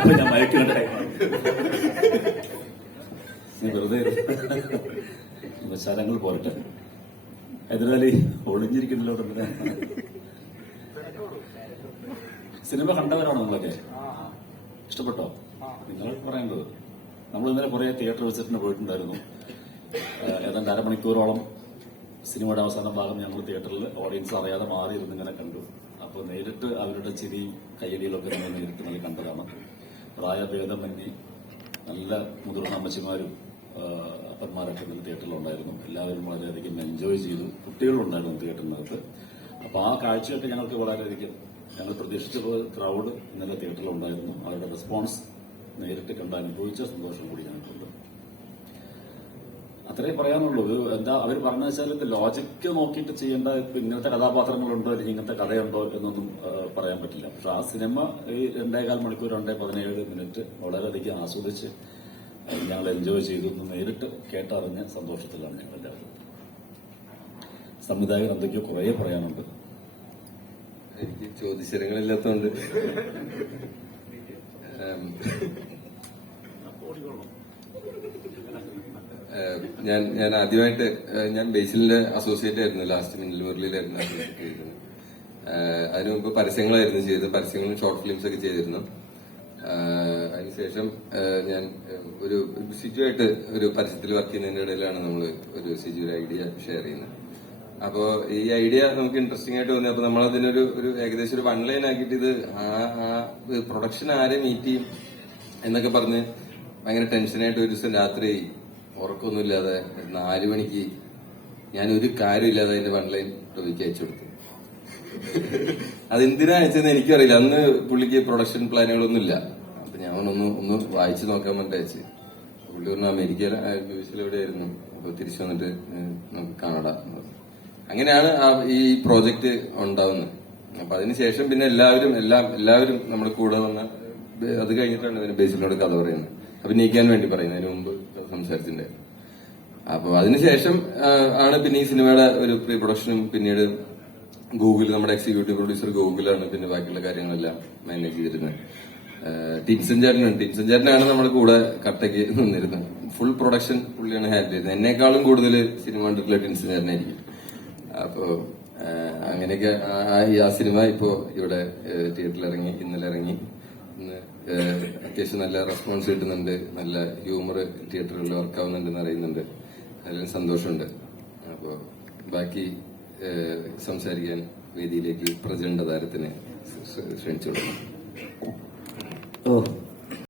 അപ്പൊ ഞാൻ മയക്കേണ്ട ടൈമാണ്. വെറുതെ ശരങ്ങൾ പോരട്ടെ. എതിരാളി ഒളിഞ്ഞിരിക്കുന്നല്ലോ. സിനിമ കണ്ടവരാണോ നിങ്ങളൊക്കെ? ഇഷ്ടപ്പെട്ടോ? നിങ്ങൾ പറയേണ്ടത്. നമ്മൾ ഇന്നലെ കുറെ തിയേറ്റർ വിസിറ്റിന് പോയിട്ടുണ്ടായിരുന്നു. ഏതാണ്ട് അരമണിക്കൂറോളം സിനിമയുടെ അവസാന ഭാഗം ഞങ്ങൾ തിയേറ്ററിൽ ഓഡിയൻസ് അറിയാതെ മാറി ഇരുന്ന് ഇങ്ങനെ കണ്ടു. അപ്പോൾ നേരിട്ട് അവരുടെ ചിരിയും കയ്യടികളൊക്കെ നമ്മൾ നേരിട്ട് നല്ല കണ്ടതാണ്. പ്രായഭേദമന്യേ നല്ല മുതിർന്ന അമ്മച്ചിമാരും അപ്പന്മാരൊക്കെ ഇന്നലെ തിയേറ്ററിലുണ്ടായിരുന്നു. എല്ലാവരും വളരെയധികം എൻജോയ് ചെയ്തു. കുട്ടികളുണ്ടായിരുന്നു തിയേറ്ററിനകത്ത്. അപ്പോൾ ആ കാഴ്ചയൊക്കെ ഞങ്ങൾക്ക് വളരെയധികം ഞങ്ങൾ പ്രതീക്ഷിച്ച ക്രൗഡ് ഇന്നലെ തിയേറ്ററിലുണ്ടായിരുന്നു. അവരുടെ റെസ്പോൺസ് നേരിട്ട് കണ്ട് അനുഭവിച്ച സന്തോഷം കൂടി ഞങ്ങൾക്കുണ്ട്. അത്രേ പറയാനുള്ളൂ. എന്താ അവർ പറഞ്ഞു വെച്ചാൽ ലോജിക്ക് നോക്കിയിട്ട് ചെയ്യേണ്ട ഇങ്ങനത്തെ കഥാപാത്രങ്ങളുണ്ടോ അല്ലെങ്കിൽ ഇങ്ങനത്തെ കഥയുണ്ടോ എന്നൊന്നും പറയാൻ പറ്റില്ല. പക്ഷെ ആ സിനിമ ഈ 2.25 മണിക്കൂർ 2:17 വളരെയധികം ആസ്വദിച്ച് ഞങ്ങൾ എൻജോയ് ചെയ്തു. നേരിട്ട് കേട്ടറിഞ്ഞ സന്തോഷത്തിലാണ് ഞങ്ങൾ എല്ലാവരും. സംവിധായകൻ എന്തൊക്കെയോ കുറേ പറയാനുണ്ട്. എനിക്ക് ചോദ്യശരങ്ങളില്ലാത്തതുകൊണ്ട് ഞാൻ ആദ്യമായിട്ട് ഞാൻ ബേസിലിന്റെ അസോസിയേറ്റ് ആയിരുന്നു. ലാസ്റ്റ് മിന്നൽ മുരളിയിലായിരുന്നു അസോസിയേറ്റ് ചെയ്തത്. അതിനു മുമ്പ് പരസ്യങ്ങളായിരുന്നു ചെയ്തത്. പരസ്യങ്ങളും ഷോർട്ട് ഫിലിംസ് ഒക്കെ ചെയ്തിരുന്നു. അതിനുശേഷം ഞാൻ ഒരു സിജുവായിട്ട് ഒരു പരസ്യത്തിൽ വർക്ക് ചെയ്യുന്നതിന്റെ ഇടയിലാണ് നമ്മൾ ഒരു സിജു ഐഡിയ ഷെയർ ചെയ്യുന്നത്. അപ്പോ ഈ ഐഡിയ നമുക്ക് ഇൻട്രസ്റ്റിംഗ് ആയിട്ട് തോന്നി. അപ്പൊ നമ്മളതിനൊരു ഏകദേശം ഒരു 1 ലൈൻ ആക്കിയിട്ട് ഇത് പ്രൊഡക്ഷൻ ആരെ മീറ്റ് ചെയ്യും എന്നൊക്കെ പറഞ്ഞ് ഭയങ്കര ടെൻഷനായിട്ട് ഒരു ദിവസം രാത്രി ഉറക്കമൊന്നുമില്ലാതെ 4 മണിക്ക് ഞാൻ ഒരു കാര്യമില്ലാതെ അതിന്റെ 1 ലൈൻ ടോയ്ക്ക് അയച്ചു കൊടുത്തു. അതെന്തിനാ അയച്ചതെന്ന് എനിക്കറിയില്ല. അന്ന് പുള്ളിക്ക് പ്രൊഡക്ഷൻ പ്ലാനുകളൊന്നും ഇല്ല. അപ്പൊ ഞാൻ ഒന്ന് വായിച്ചു നോക്കാൻ വേണ്ടി അയച്ചു. പുള്ളി പറഞ്ഞു അമേരിക്കയിൽ എവിടെയായിരുന്നു. അപ്പൊ തിരിച്ചു വന്നിട്ട് നമുക്ക് കാണാം. അങ്ങനെയാണ് ഈ പ്രോജക്റ്റ് ഉണ്ടാവുന്നത്. അപ്പൊ അതിനുശേഷം പിന്നെ എല്ലാവരും നമ്മുടെ കൂടെ വന്ന അത് കഴിഞ്ഞിട്ടാണ് ഇതിന് ബേസിലോട് കഥ പറയുന്നത്, അഭിനയിക്കാൻ വേണ്ടി പറയുന്നത്. അതിന് മുമ്പ് സംസാരിച്ചിട്ടുണ്ടായിരുന്നു. അപ്പൊ അതിനുശേഷം ആണ് പിന്നെ ഈ സിനിമയുടെ ഒരു പ്രീ പ്രൊഡക്ഷനും പിന്നീട് ഗൂഗിൾ, നമ്മുടെ എക്സിക്യൂട്ടീവ് പ്രൊഡ്യൂസർ ഗൂഗിളാണ് പിന്നെ ബാക്കിയുള്ള കാര്യങ്ങളെല്ലാം മാനേജ് ചെയ്തിരുന്നത്. ടിൻസൻ ചേട്ടനാണ് നമ്മുടെ കൂടെ കട്ടയ്ക്ക് നിന്നിരുന്നത്. ഫുൾ പ്രൊഡക്ഷൻ പുള്ളിയാണ് ഹാൻഡിൽ ചെയ്തത്. എന്നെക്കാളും കൂടുതൽ സിനിമ കണ്ടിട്ടുള്ള ടിൻസൻ ചേട്ടനായിരിക്കും. അപ്പോ അങ്ങനെയൊക്കെ ആ സിനിമ ഇപ്പോ ഇവിടെ തിയേറ്ററിൽ ഇറങ്ങി. ഇന്നലെ ഇറങ്ങി. ഇന്ന് അത്യാവശ്യം നല്ല റെസ്പോൺസ് കിട്ടുന്നുണ്ട്. നല്ല ഹ്യൂമർ തിയേറ്ററുകളിൽ വർക്കാവുന്നുണ്ടെന്ന് അറിയുന്നുണ്ട്. അതിലും സന്തോഷമുണ്ട്. അപ്പോ ബാക്കി സംസാരിക്കാൻ വേദിയിലേക്ക് പ്രചണ്ഡ താരത്തിനെ ക്ഷണിച്ചു കൊടുക്കണം.